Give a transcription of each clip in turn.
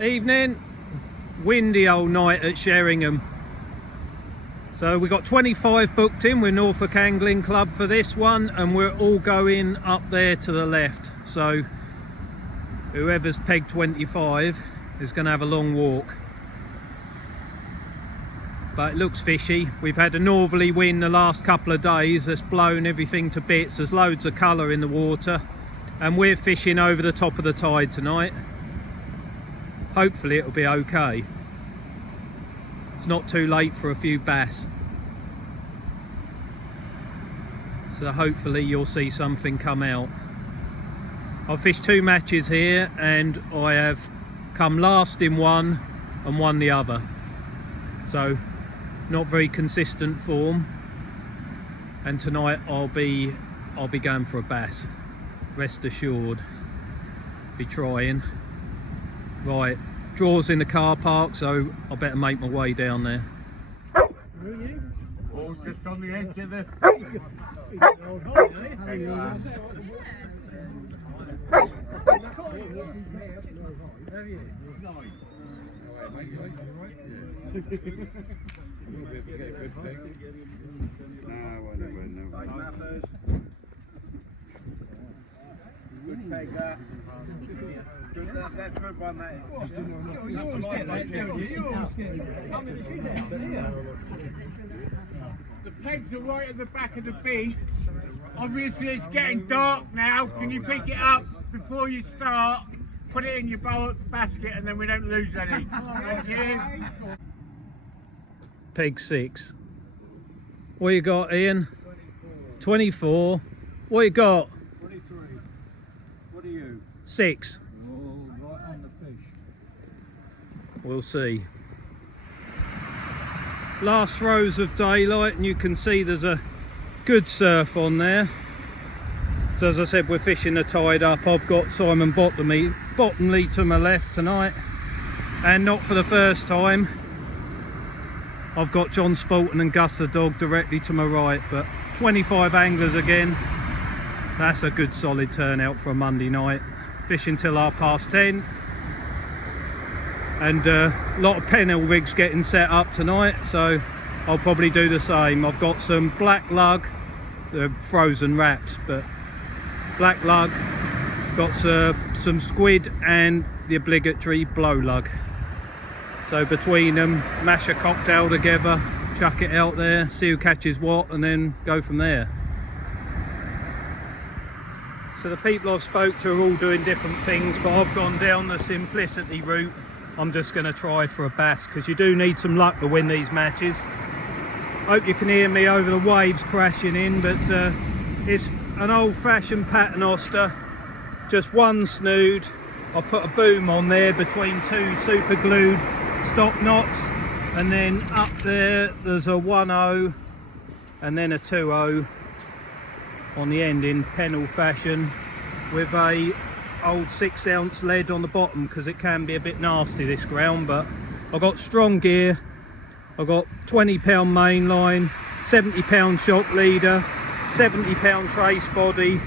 Evening. Windy old night at Sheringham. So we got 25 booked in with Norfolk Angling Club for this one, and we're all going up there to the left. So whoever's pegged 25 is going to have a long walk. But it looks fishy. We've had a northerly wind the last couple of days that's blown everything to bits. There's loads of colour in the water, and we're fishing over the top of the tide tonight. Hopefully it'll be okay. It's not too late for a few bass. So hopefully you'll see something come out. I've fished 2 matches here and I have come last in one and won the other. So not very consistent form. And tonight I'll be going for a bass. Rest assured. Be trying. Right, draw's in the car park, so I better make my way down there. Oh, just on the edge of the... Good peg that. That's good one, that The pegs are right at the back of the beach. Obviously it's getting dark now. Can you pick it up before you start? Put it in your basket and then we don't lose any. Thank you. Peg 6. What you got, Ian? 24. What you got? 23. What are you? 6. Oh, right on the fish. We'll see. Last throws of daylight, and you can see there's a good surf on there. So as I said, we're fishing the tide up. I've got Simon Bottomley to my left tonight, and not for the first time. I've got John Spalton and Gus the dog directly to my right, but 25 anglers again. That's a good solid turnout for a Monday night. Fishing till 10:30, and a lot of pennel rigs getting set up tonight, so I'll probably do the same. I've got some black lug, frozen wraps, but black lug, got some squid and the obligatory blow lug. So between them, mash a cocktail together, chuck it out there, see who catches what, and then go from there. So the people I've spoke to are all doing different things, but I've gone down the simplicity route. I'm just going to try for a bass, because you do need some luck to win these matches. Hope you can hear me over the waves crashing in, but it's an old-fashioned paternoster, just one snood. I put a boom on there between 2 super glued stop knots, and then up there's a 1-0 and then a 2-0 on the end in pennel fashion, with a old 6-ounce lead on the bottom, because it can be a bit nasty this ground. But I've got strong gear. I've got 20-pound main line, 70-pound shock leader, 70-pound trace body,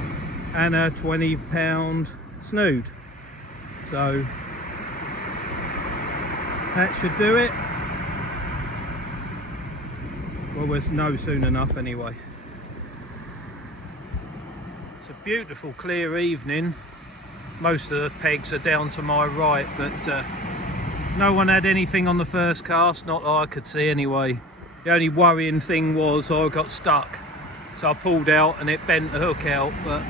and a 20-pound snood. So that should do it. Well, there's no soon enough anyway. It's a beautiful clear evening. Most of the pegs are down to my right, but no one had anything on the first cast, not that I could see anyway. The only worrying thing was I got stuck, so I pulled out and it bent the hook out, but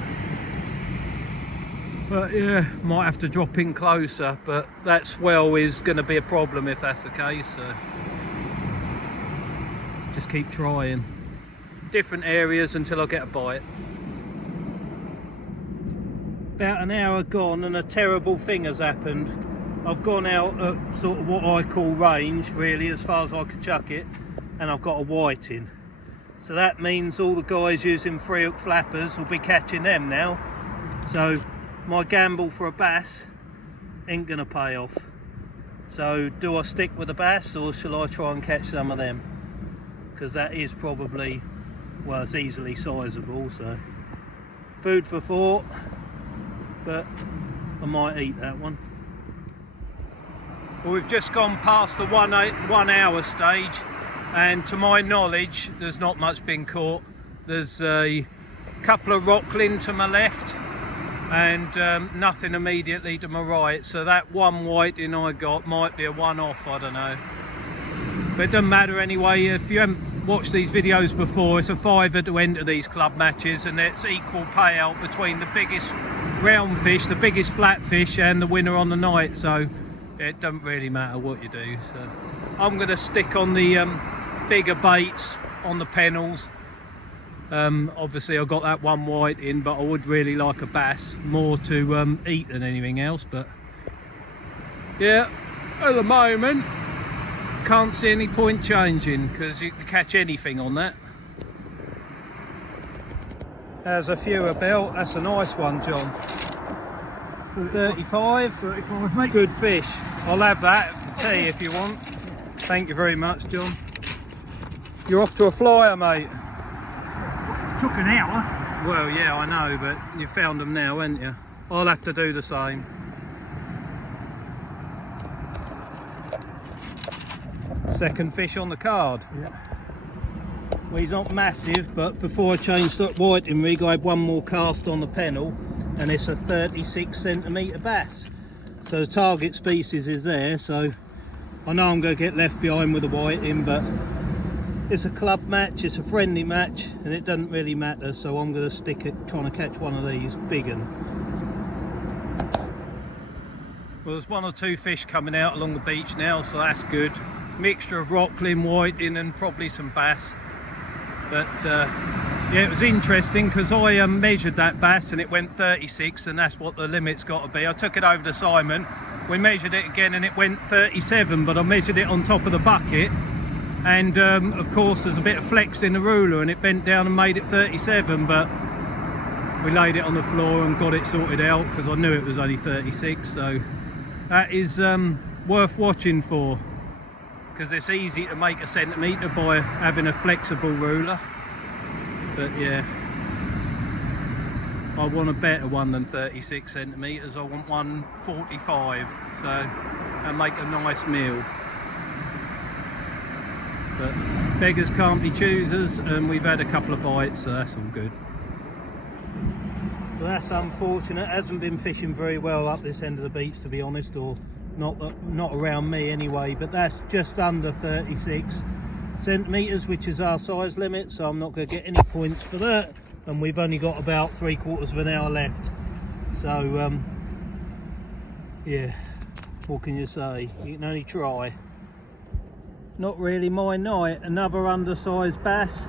yeah, might have to drop in closer, but that swell is going to be a problem if that's the case, so just keep trying different areas until I get a bite. About an hour gone and a terrible thing has happened. I've gone out at sort of what I call range, really, as far as I can chuck it, and I've got a whiting. So that means all the guys using 3-hook flappers will be catching them now. So my gamble for a bass ain't gonna pay off. So do I stick with the bass, or shall I try and catch some of them? Because that is probably, well, it's easily sizable, so food for thought, but I might eat that one. Well, we've just gone past the 1 hour stage, and to my knowledge there's not much been caught. There's a couple of rockling to my left and nothing immediately to my right, so that one whiting I got might be a one-off, I don't know. But it doesn't matter anyway. If you haven't watched these videos before, it's a £5 to enter these club matches, and it's equal payout between the biggest round fish, the biggest flat fish, and the winner on the night, so it doesn't really matter what you do. So I'm going to stick on the bigger baits on the pennels. Obviously I've got that one white in, but I would really like a bass, more to eat than anything else. But yeah, at the moment can't see any point changing, because you can catch anything on that. There's a few about. That's a nice one, John. 35 mate. Good fish. I'll have that for tea if you want. Thank you very much, John. You're off to a flyer, mate. Took an hour. Well, yeah, I know, but you found them now, haven't you? I'll have to do the same. Second fish on the card. Yeah. Well, he's not massive, but before I changed that whiting rig, I had one more cast on the pennel, and it's a 36cm bass. So the target species is there, so I know I'm going to get left behind with the whiting, but it's a club match, it's a friendly match, and it doesn't really matter, so I'm going to stick at trying to catch one of these big un. Well, there's one or two fish coming out along the beach now, so that's good. Mixture of rockling, whiting, and probably some bass. But yeah, it was interesting because I measured that bass and it went 36, and that's what the limit's got to be. I took it over to Simon, we measured it again and it went 37, but I measured it on top of the bucket, and of course there's a bit of flex in the ruler and it bent down and made it 37, but we laid it on the floor and got it sorted out because I knew it was only 36. So that is worth watching for, because it's easy to make a centimetre by having a flexible ruler. But yeah, I want a better one than 36 centimetres. I want one 45, so and make a nice meal. But beggars can't be choosers, and we've had a couple of bites, so that's all good. So that's unfortunate. Hasn't been fishing very well up this end of the beach, to be honest, or not around me anyway, but that's just under 36 centimetres, which is our size limit, so I'm not going to get any points for that, and we've only got about 3/4 of an hour left. So yeah, what can you say? You can only try. Not really my night. Another undersized bass.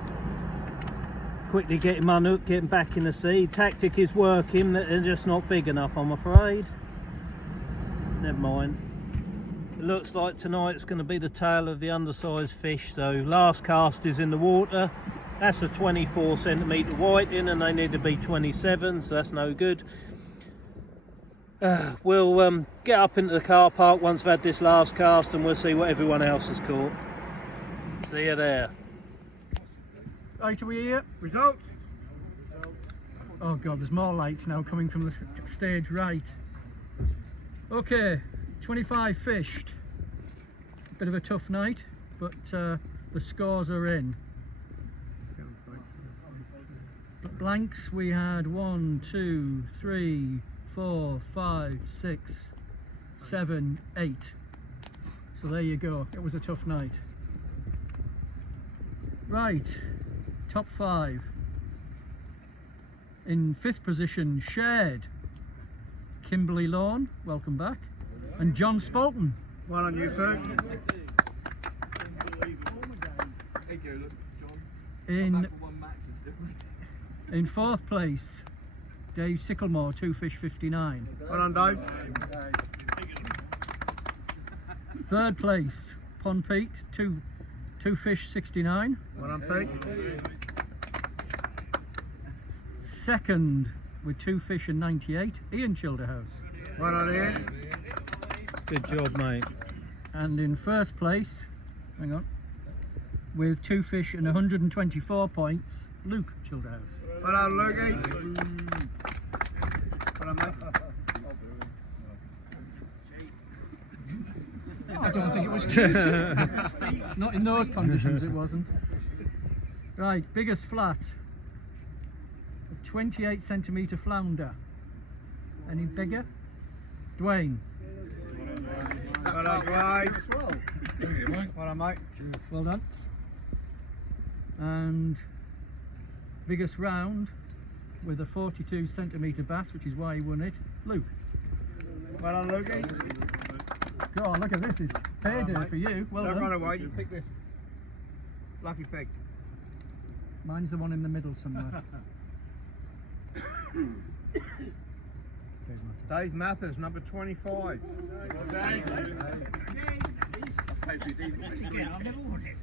Quickly get him unhooked, get him back in the sea. Tactic is working, they're just not big enough, I'm afraid. Never mind. It looks like tonight's going to be the tale of the undersized fish. So last cast is in the water. That's a 24 centimetre whiting, and they need to be 27, so that's no good. We'll get up into the car park once we've had this last cast, and we'll see what everyone else has caught. See you there. Right, are we here? Results? Oh god, there's more lights now coming from the stage right. Okay, 25 fished. Bit of a tough night, but the scores are in. Blanks, we had 1, 2, 3, 4, 5, 6, 7, 8. So there you go, it was a tough night. Right, top 5. In 5th position, Shared. Kimberly Lawn, welcome back. And John Spalton. One on you, sir. In 4th place, Dave Sicklemore, 2 fish 59. One on Dave. 3rd place, Pond Pete, 2 fish 69. One on Pete. 2nd with 2 fish and 98, Ian Childerhouse. One on Ian. Good job, mate. And in 1st place, hang on, with 2 fish and 124 points, Luke Childerhouse. One on Lukey. One on I don't think it was cute. Not in those conditions, it wasn't. Right, biggest flat. A 28 centimetre flounder. Any bigger? Dwayne. Well done, Dwayne. Well done, mate. Well done. And biggest round with a 42 centimetre bass, which is why he won it. Luke. Well done, Lukey. Oh, look at this. It's payday mate. for you. Well Don't run done. away. You pick the lucky pig. Mine's the one in the middle somewhere. Dave Mathers, number 25. I've never won it.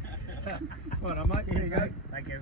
Well done, mate. Here you go. Thank you.